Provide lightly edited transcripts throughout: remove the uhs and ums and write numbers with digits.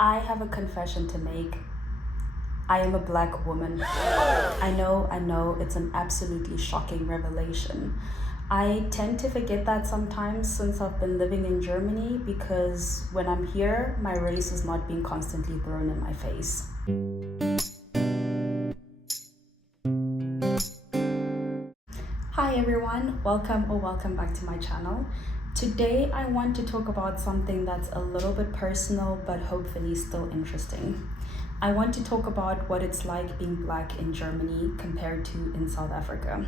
I have a confession to make. I am a Black woman. I know, it's an absolutely shocking revelation. I tend to forget that sometimes since I've been living in Germany because when I'm here, my race is not being constantly thrown in my face. Hi everyone, welcome back to my channel. Today I want to talk about something that's a little bit personal but hopefully still interesting. I want to talk about what it's like being Black in Germany compared to in South Africa.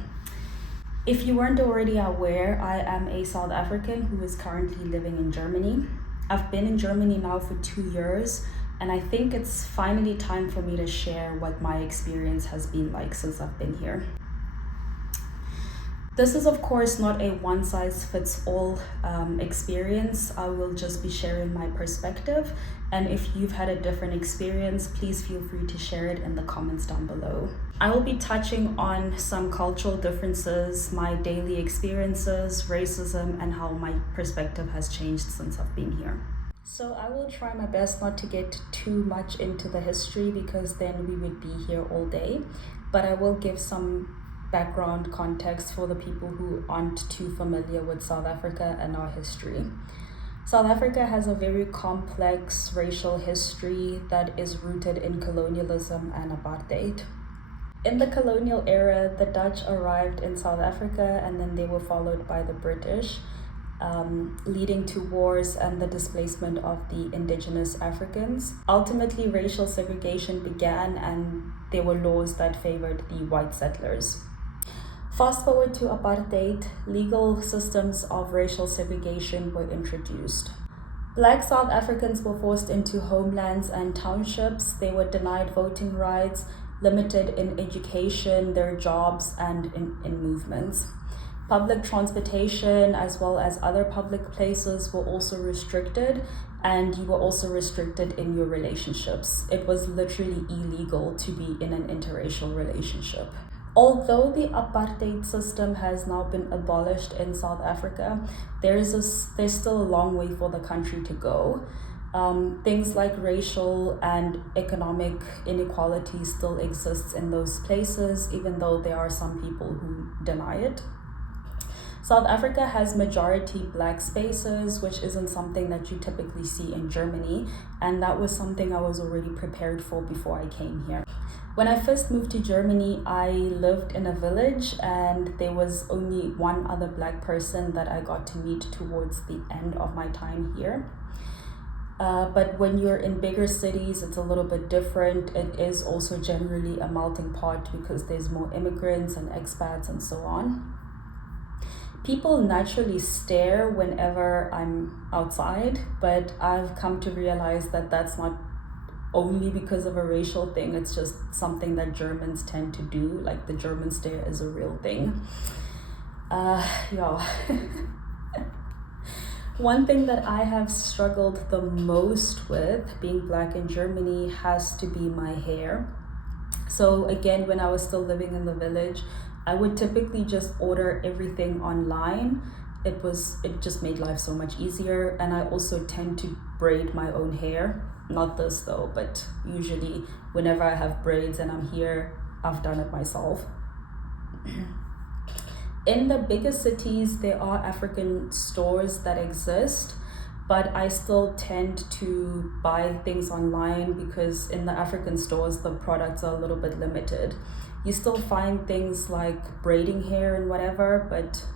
If you weren't already aware, I am a South African who is currently living in Germany. I've been in Germany now for 2 years, and I think it's finally time for me to share what my experience has been like since I've been here. This is of course not a one-size-fits-all experience. I will just be sharing my perspective, and if you've had a different experience, please feel free to share it in the comments down below. I will be touching on some cultural differences, my daily experiences, racism, and how my perspective has changed since I've been here. So I will try my best not to get too much into the history because then we would be here all day, but I will give some background context for the people who aren't too familiar with South Africa and our history. South Africa has a very complex racial history that is rooted in colonialism and apartheid. In the colonial era, the Dutch arrived in South Africa and then they were followed by the British, leading to wars and the displacement of the indigenous Africans. Ultimately, racial segregation began and there were laws that favored the white settlers. Fast forward to apartheid, legal systems of racial segregation were introduced. Black South Africans were forced into homelands and townships. They were denied voting rights, limited in education, their jobs, and in movements. Public transportation as well as other public places were also restricted, and you were also restricted in your relationships. It was literally illegal to be in an interracial relationship. Although the apartheid system has now been abolished in South Africa, there's still a long way for the country to go. Things like racial and economic inequality still exists in those places, even though there are some people who deny it. South Africa has majority Black spaces, which isn't something that you typically see in Germany, and that was something I was already prepared for before I came here. When I first moved to Germany, I lived in a village and there was only one other Black person that I got to meet towards the end of my time here. But when you're in bigger cities, it's a little bit different. It is also generally a melting pot because there's more immigrants and expats and so on. People naturally stare whenever I'm outside, but I've come to realize that that's not only because of a racial thing, it's just something that Germans tend to do. Like the German stare is a real thing. One thing that I have struggled the most with being Black in Germany has to be my hair. So again, when I was still living in the village, I would typically just order everything online. It just made life so much easier, and I also tend to braid my own hair. Not this though, but usually whenever I have braids and I'm here, I've done it myself. In the bigger cities, there are African stores that exist, but I still tend to buy things online because in the African stores, the products are a little bit limited. You still find things like braiding hair and whatever, but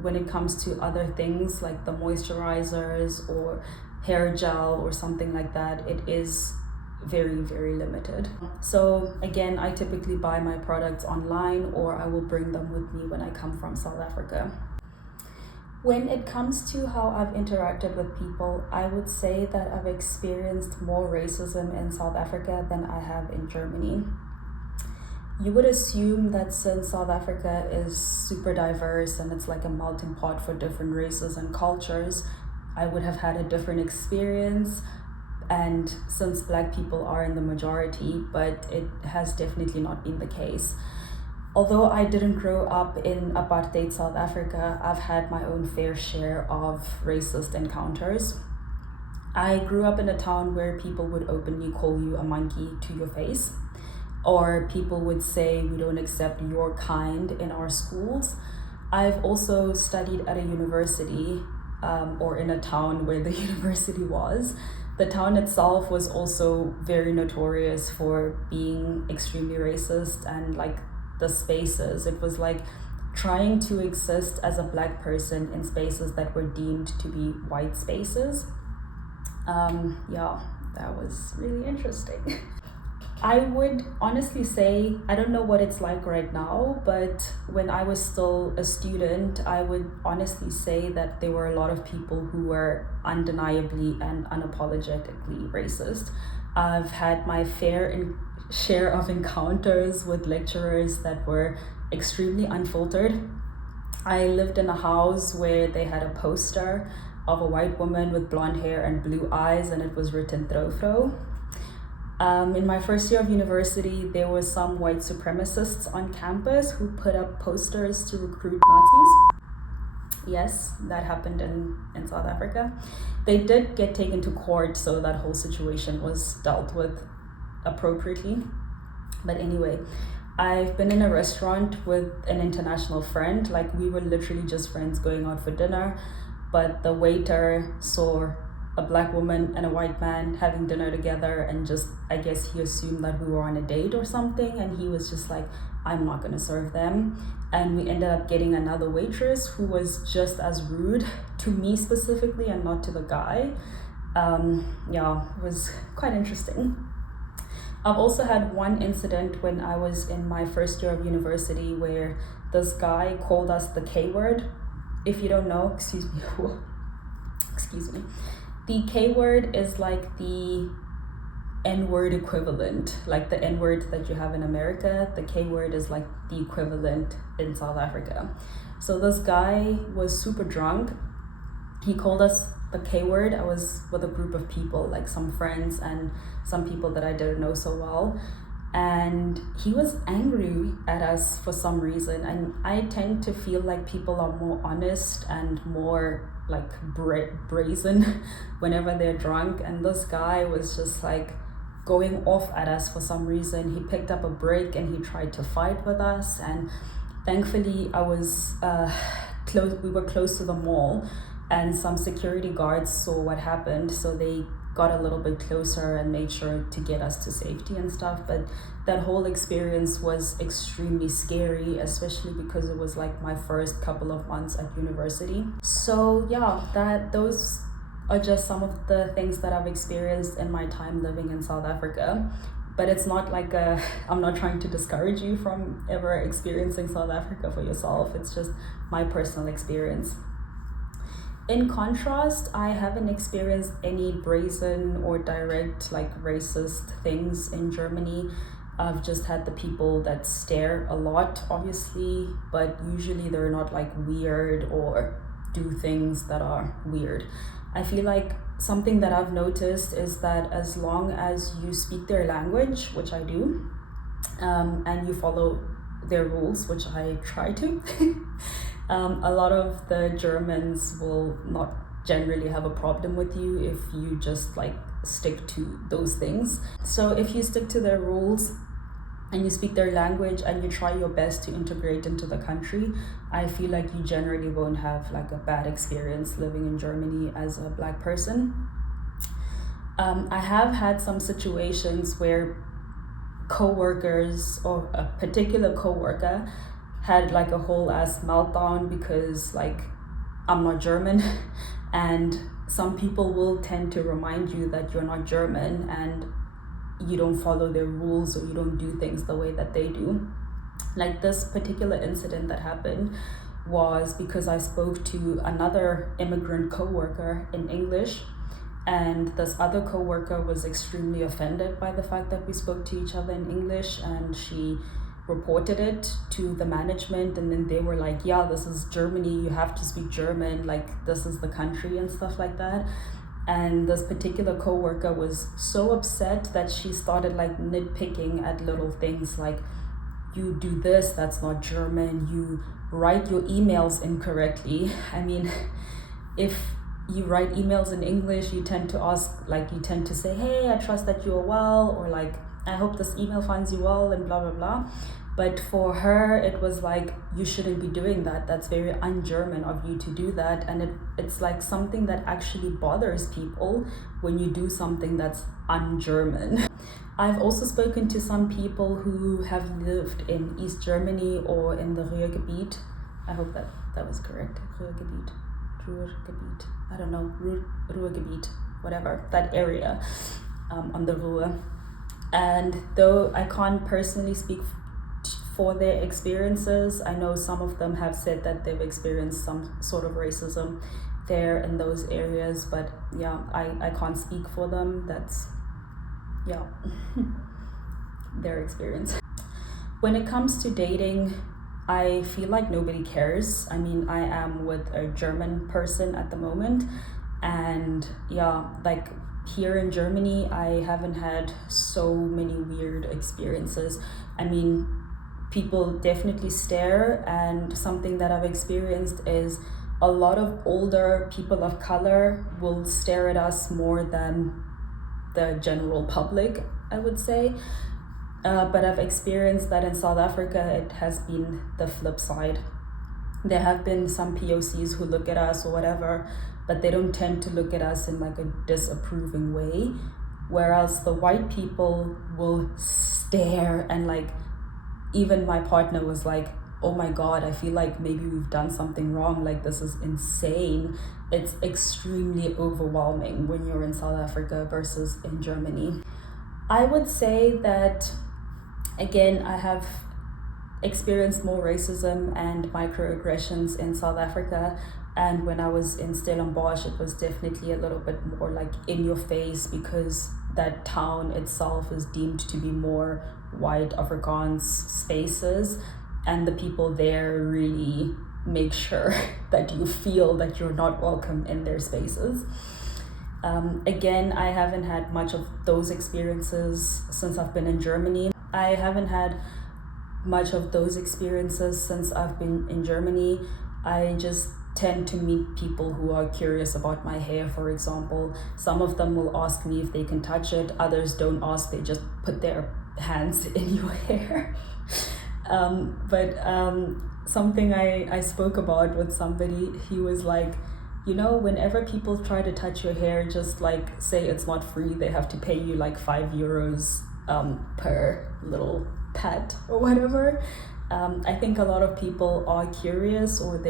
when it comes to other things like the moisturizers or hair gel or something like that, it is very, very limited. So again, I typically buy my products online or I will bring them with me when I come from South Africa. When it comes to how I've interacted with people, I would say that I've experienced more racism in South Africa than I have in Germany. You would assume that since South Africa is super diverse and it's like a melting pot for different races and cultures, I would have had a different experience, and since Black people are in the majority, but it has definitely not been the case. Although I didn't grow up in apartheid South Africa, I've had my own fair share of racist encounters. I grew up in a town where people would openly call you a monkey to your face, or people would say we don't accept your kind in our schools. I've also studied at a university, or in a town where the university was. The town itself was also very notorious for being extremely racist, and like the spaces, it was like trying to exist as a Black person in spaces that were deemed to be white spaces. Yeah, that was really interesting. I would honestly say, I don't know what it's like right now, but when I was still a student, I would honestly say that there were a lot of people who were undeniably and unapologetically racist. I've had my share of encounters with lecturers that were extremely unfiltered. I lived in a house where they had a poster of a white woman with blonde hair and blue eyes, and it was written "Trofro." In my first year of university, there were some white supremacists on campus who put up posters to recruit Nazis. Yes, that happened in South Africa. They did get taken to court, so that whole situation was dealt with appropriately. But anyway, I've been in a restaurant with an international friend. Like, we were literally just friends going out for dinner, but the waiter saw a Black woman and a white man having dinner together, and just, I guess he assumed that we were on a date or something, and he was just like, I'm not gonna serve them. And we ended up getting another waitress who was just as rude to me specifically and not to the guy. Yeah, it was quite interesting. I've also had one incident when I was in my first year of university where this guy called us the K word. If you don't know, excuse me. The K word is like the N-word equivalent, like the N-word that you have in America. The K word is like the equivalent in South Africa. So this guy was super drunk. He called us the K word. I was with a group of people, like some friends and some people that I didn't know so well. And he was angry at us for some reason. And I tend to feel like people are more honest and more like brazen whenever they're drunk. And this guy was just like going off at us for some reason. He picked up a brick and he tried to fight with us. And thankfully I was we were close to the mall, and some security guards saw what happened, so they got a little bit closer and made sure to get us to safety and stuff. But that whole experience was extremely scary, especially because it was like my first couple of months at university. So yeah, those are just some of the things that I've experienced in my time living in South Africa. But it's not like I'm not trying to discourage you from ever experiencing South Africa for yourself. It's just my personal experience. In contrast, I haven't experienced any brazen or direct like racist things in Germany. I've just had the people that stare a lot, obviously, but usually they're not like weird or do things that are weird. I feel like something that I've noticed is that as long as you speak their language, which I do, and you follow their rules, which I try to, a lot of the Germans will not generally have a problem with you if you just like stick to those things. So if you stick to their rules and you speak their language and you try your best to integrate into the country, I feel like you generally won't have like a bad experience living in Germany as a Black person. I have had some situations where co-workers or a particular co-worker had like a whole ass meltdown because like I'm not German, and some people will tend to remind you that you're not German and you don't follow their rules or you don't do things the way that they do. Like this particular incident that happened was because I spoke to another immigrant co-worker in English, and this other co-worker was extremely offended by the fact that we spoke to each other in English, and she reported it to the management, and then they were like, yeah, this is Germany, you have to speak German, like this is the country and stuff like that. And this particular co-worker was so upset that she started like nitpicking at little things like, you do this, that's not German, you write your emails incorrectly. I mean, if you write emails in English, you tend to say, hey, I trust that you are well, or like, I hope this email finds you well, and blah, blah, blah. But for her, it was like, you shouldn't be doing that. That's very un-German of you to do that. And it's like something that actually bothers people when you do something that's un-German. I've also spoken to some people who have lived in East Germany or in the Ruhrgebiet. I hope that was correct. Ruhrgebiet. I don't know. Ruhrgebiet, whatever, that area on the Ruhr. And though I can't personally speak for their experiences, I know some of them have said that they've experienced some sort of racism there in those areas, but yeah, I can't speak for them. That's, yeah, their experience. When it comes to dating, I feel like nobody cares. I mean, I am with a German person at the moment, and yeah, like here in Germany, I haven't had so many weird experiences. I mean, people definitely stare, and something that I've experienced is a lot of older people of color will stare at us more than the general public, I would say. But I've experienced that in South Africa, it has been the flip side. There have been some POCs who look at us or whatever, but they don't tend to look at us in like a disapproving way. Whereas the white people will stare, and like, even my partner was like, oh my God, I feel like maybe we've done something wrong. Like, this is insane. It's extremely overwhelming when you're in South Africa versus in Germany. I would say that, again, I have experienced more racism and microaggressions in South Africa. And when I was in Stellenbosch, it was definitely a little bit more like in your face, because that town itself is deemed to be more white Afrikaans spaces, and the people there really make sure that you feel that you're not welcome in their spaces. Again, I haven't had much of those experiences since I've been in Germany. I haven't had much of those experiences since I've been in Germany. I just tend to meet people who are curious about my hair, for example. Some of them will ask me if they can touch it. Others don't ask, they just put their hands in your hair. Something I spoke about with somebody, he was like, you know, whenever people try to touch your hair, just like say it's not free, they have to pay you like €5 per little pet or whatever. I think a lot of people are curious, or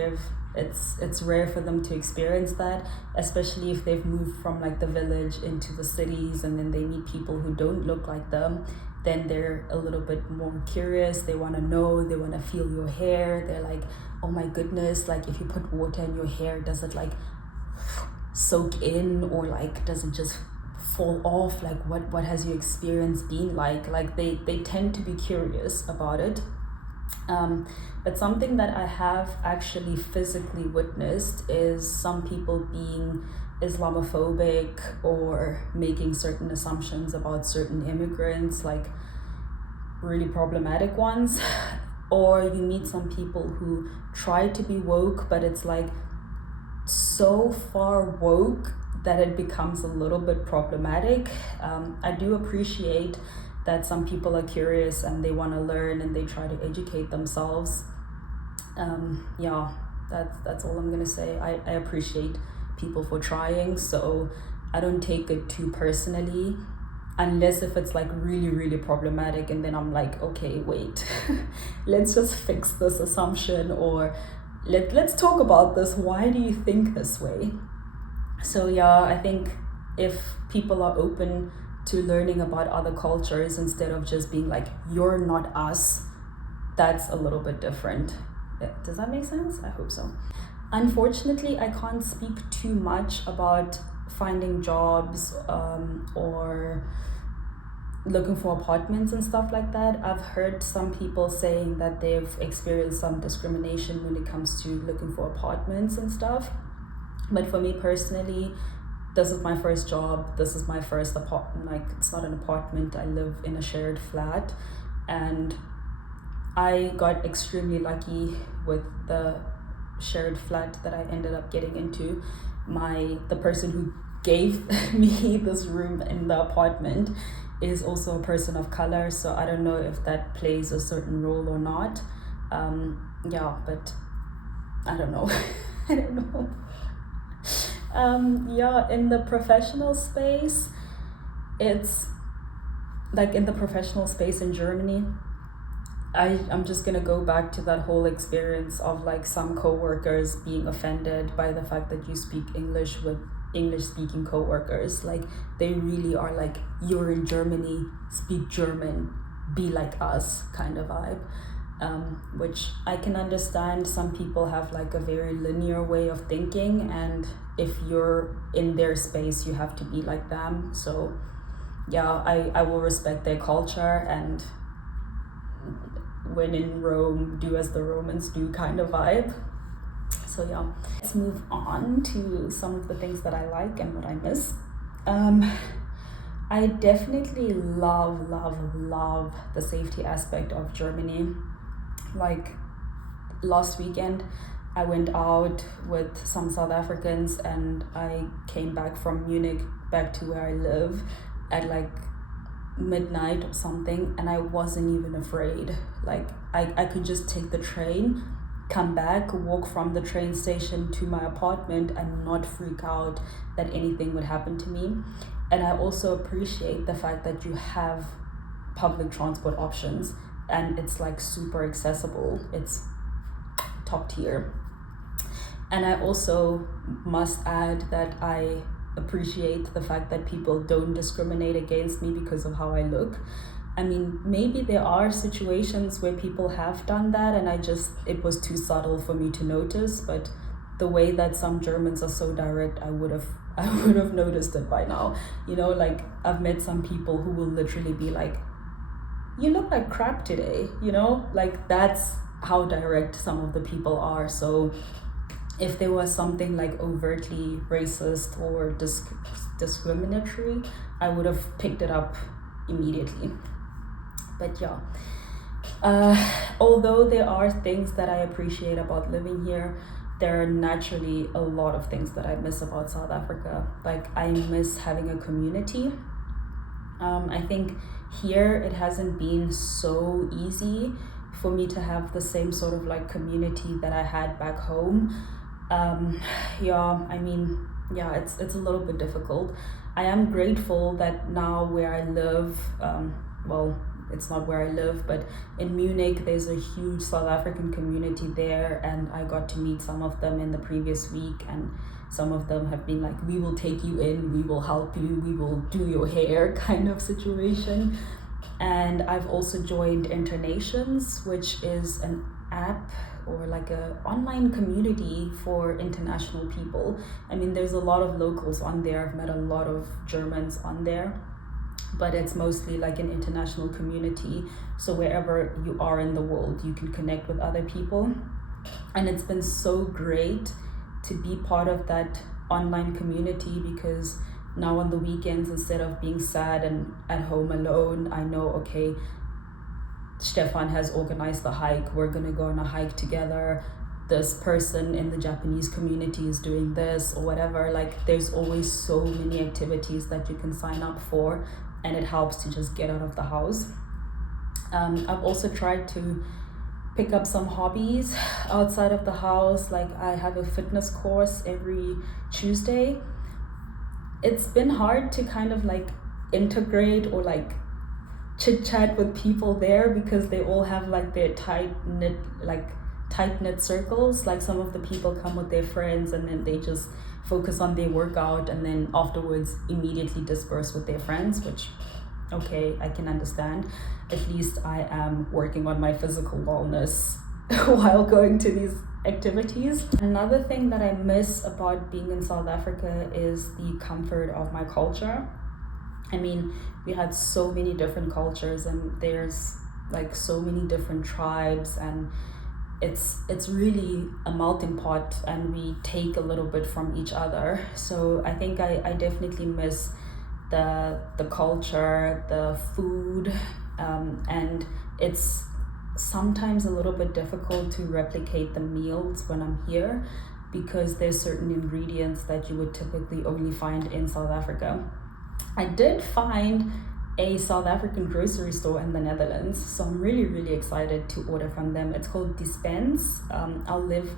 it's rare for them to experience that, especially if they've moved from like the village into the cities, and then they meet people who don't look like them. Then they're a little bit more curious. They want to know, they want to feel your hair. They're like, oh my goodness, like if you put water in your hair, does it like soak in, or like does it just fall off? Like what has your experience been like? Like they tend to be curious about it. But something that I have actually physically witnessed is some people being Islamophobic or making certain assumptions about certain immigrants, like really problematic ones. Or you meet some people who try to be woke, but it's like so far woke that it becomes a little bit problematic. I do appreciate that some people are curious and they want to learn and they try to educate themselves. That's all I'm gonna say. I appreciate people for trying, so I don't take it too personally, unless if it's like really, really problematic, and then I'm like, okay, wait, let's just fix this assumption, or let's talk about this. Why do you think this way? So yeah, I think if people are open to learning about other cultures instead of just being like, you're not us, that's a little bit different. Does that make sense? I hope so. Unfortunately, I can't speak too much about finding jobs or looking for apartments and stuff like that. I've heard some people saying that they've experienced some discrimination when it comes to looking for apartments and stuff. But for me personally, this is my first job. This is my first apartment. Like, it's not an apartment. I live in a shared flat. And I got extremely lucky with the shared flat that I ended up getting into, the person who gave me this room in the apartment is also a person of color, so I don't know if that plays a certain role or not. But I don't know. I don't know. In the professional space, it's like in the professional space in Germany, I'm just gonna go back to that whole experience of like some coworkers being offended by the fact that you speak English with English speaking coworkers. Like they really are like, you're in Germany, speak German, be like us kind of vibe. Which I can understand. Some people have like a very linear way of thinking, and if you're in their space you have to be like them. So yeah, I will respect their culture, and when in Rome, do as the Romans do kind of vibe. So yeah, let's move on to some of the things that I like and what I miss. I definitely love the safety aspect of Germany. Like last weekend, I went out with some South Africans and I came back from Munich back to where I live at like midnight or something, and I wasn't even afraid. Like I could just take the train, come back, walk from the train station to my apartment and not freak out that anything would happen to me. And I also appreciate the fact that you have public transport options and it's like super accessible. It's top tier. And I also must add that I appreciate the fact that people don't discriminate against me because of how I look. I mean, maybe there are situations where people have done that and it was too subtle for me to notice, but the way that some Germans are so direct, I would have noticed it by now. You know, like I've met some people who will literally be like, you look like crap today, you know? Like that's how direct some of the people are. So if there was something like overtly racist or discriminatory, I would have picked it up immediately. But yeah, although there are things that I appreciate about living here, there are naturally a lot of things that I miss about South Africa. Like I miss having a community. I think here it hasn't been so easy for me to have the same sort of like community that I had back home. It's a little bit difficult. I am grateful that now where I live, it's not where I live, but in Munich there's a huge South African community there, and I got to meet some of them in the previous week, and some of them have been like, we will take you in, we will help you, we will do your hair kind of situation. And I've also joined Internations, which is an app or like a online community for international people. I mean, there's a lot of locals on there. I've met a lot of Germans on there, but it's mostly like an international community. So wherever you are in the world, you can connect with other people. And it's been so great to be part of that online community, because now on the weekends, instead of being sad and at home alone, I know, okay, Stefan has organized the hike, we're gonna go on a hike together, this person in the Japanese community is doing this or whatever. Like there's always so many activities that you can sign up for, and it helps to just get out of the house. I've also tried to pick up some hobbies outside of the house. Like I have a fitness course every Tuesday. It's been hard to kind of like integrate or like chit chat with people there, because they all have like their tight knit circles. Like some of the people come with their friends and then they just focus on their workout and then afterwards immediately disperse with their friends, which okay, I can understand. At least I am working on my physical wellness while going to these activities. Another thing that I miss about being in South Africa is the comfort of my culture. I mean, we had so many different cultures and there's like so many different tribes, and it's really a melting pot, and we take a little bit from each other. So I think I definitely miss the culture, the food, and it's sometimes a little bit difficult to replicate the meals when I'm here. because there's certain ingredients that you would typically only find in South Africa. I did find a South African grocery store in the Netherlands, so I'm really, really excited to order from them. It's called Dispense. I'll leave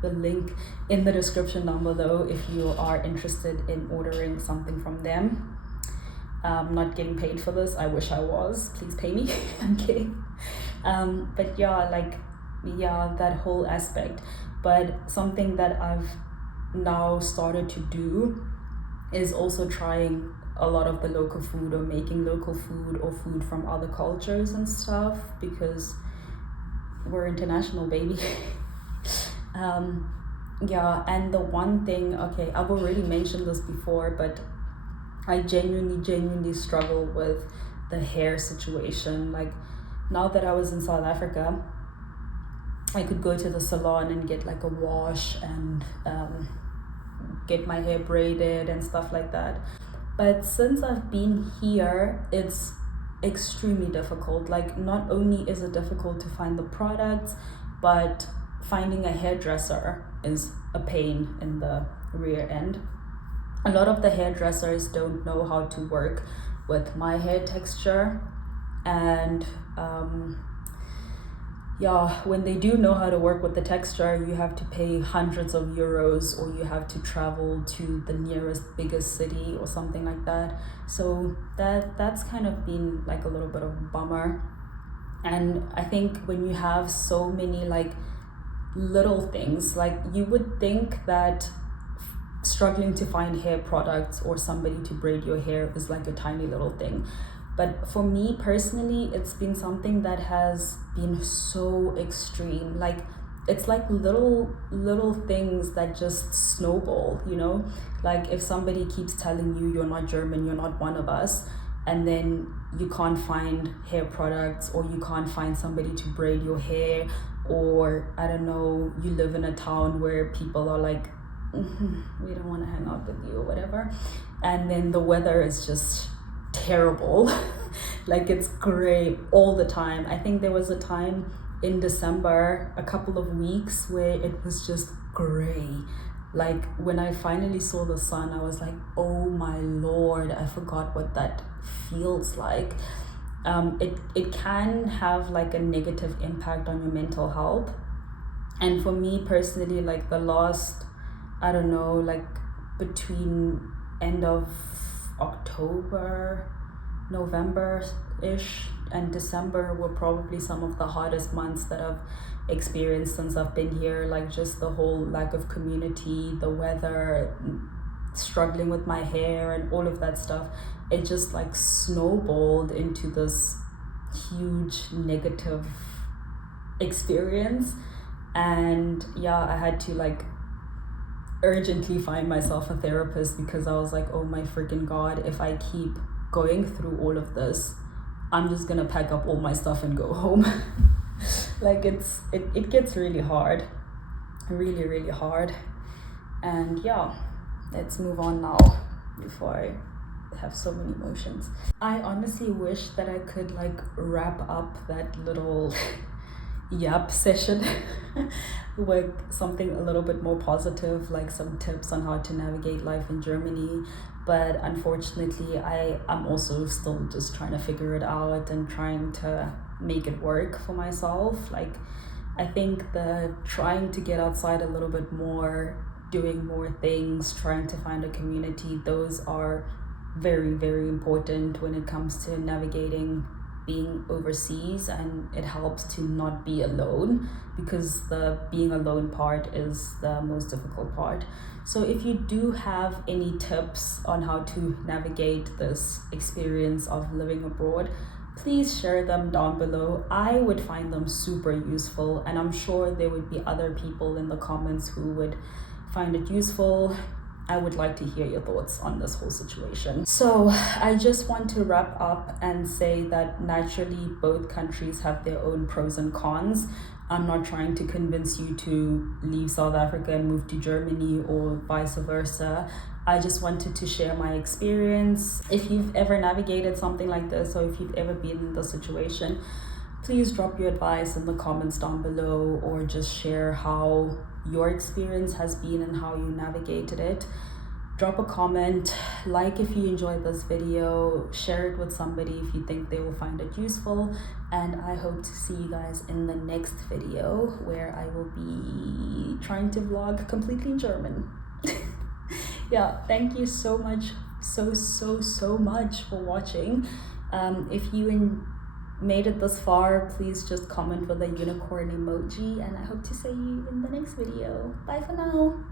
the link in the description down below if you are interested in ordering something from them. I'm not getting paid for this. I wish I was. Please pay me. I'm kidding. But that whole aspect. But something that I've now started to do is also trying a lot of the local food, or making local food or food from other cultures and stuff, because we're international, baby. And the one thing, okay, I've already mentioned this before, but I genuinely struggle with the hair situation. Like, now that I was in South Africa, I could go to the salon and get like a wash and get my hair braided and stuff like that. But since I've been here, it's extremely difficult. Like, not only is it difficult to find the products, but finding a hairdresser is a pain in the rear end. A lot of the hairdressers don't know how to work with my hair texture, and when they do know how to work with the texture, you have to pay hundreds of euros, or you have to travel to the nearest biggest city or something like that. So that's kind of been like a little bit of a bummer. And I think when you have so many like little things, like, you would think that struggling to find hair products or somebody to braid your hair is like a tiny little thing. But for me personally, it's been something that has been so extreme. Like, it's like little things that just snowball, you know? Like, if somebody keeps telling you you're not German, you're not one of us, and then you can't find hair products, or you can't find somebody to braid your hair, or I don't know, you live in a town where people are like, we don't want to hang out with you or whatever, and then the weather is just terrible. Like, it's gray all the time. I think there was a time in December, a couple of weeks, where it was just gray. Like, when I finally saw the sun, I was like, oh my lord, I forgot what that feels like. It can have like a negative impact on your mental health. And for me personally, like, the last, I don't know, like between end of October, November-ish, and December were probably some of the hardest months that I've experienced since I've been here. Like, just the whole lack of community, the weather, struggling with my hair and all of that stuff. It just like snowballed into this huge negative experience. And I had to like urgently find myself a therapist, because I was like, oh my freaking god, if I keep going through all of this, I'm just gonna pack up all my stuff and go home. Like, it gets really hard, really hard. And let's move on now before I have so many emotions. I honestly wish that I could like wrap up that little yap session with something a little bit more positive, like some tips on how to navigate life in Germany. But unfortunately, I'm also still just trying to figure it out and trying to make it work for myself. Like, I think the trying to get outside a little bit more, doing more things, trying to find a community, those are very, very important when it comes to navigating being overseas, and it helps to not be alone, because the being alone part is the most difficult part. So if you do have any tips on how to navigate this experience of living abroad, please share them down below. I would find them super useful, and I'm sure there would be other people in the comments who would find it useful. I would like to hear your thoughts on this whole situation. So I just want to wrap up and say that naturally both countries have their own pros and cons. I'm not trying to convince you to leave South Africa and move to Germany or vice versa. I just wanted to share my experience. If you've ever navigated something like this, or if you've ever been in the situation, please drop your advice in the comments down below, or just share how your experience has been and how you navigated it. Drop a comment, like if you enjoyed this video, share it with somebody if you think they will find it useful, and I hope to see you guys in the next video where I will be trying to vlog completely in German. Yeah, thank you so much, so much for watching. If you made it this far, please just comment with a unicorn emoji, and I hope to see you in the next video. Bye for now.